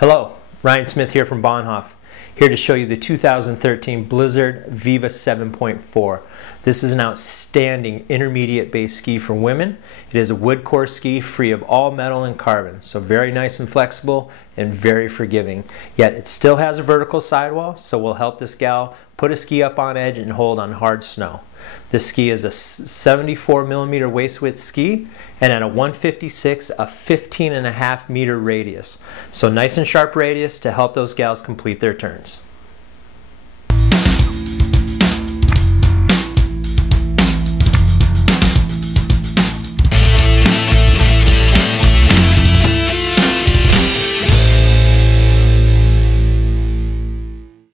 Hello, Ryan Smith here from Bahnhof, here to show you the 2013 Blizzard Viva 7.4. This is an outstanding intermediate base ski for women. It is a wood core ski free of all metal and carbon, so very nice and flexible and very forgiving. Yet it still has a vertical sidewall, so we'll help this gal put a ski up on edge and hold on hard snow. This ski is a 74mm waist width ski, and at a 156, a 15.5 meter radius. So nice and sharp radius to help those gals complete their turns.